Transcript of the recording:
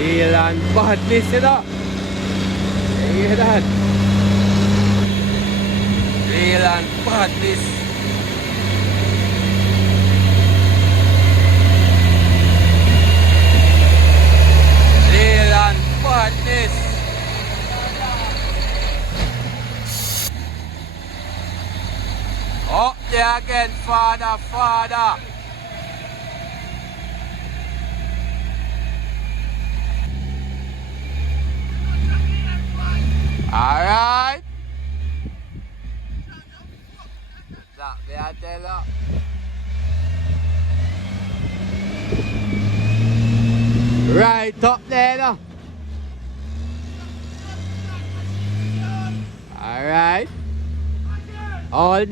Ilan badness ito. Ilan. Ilan badness. Ilan badness. Up there again, father, father. Alright. That be a tell right up there now. Alright. All done.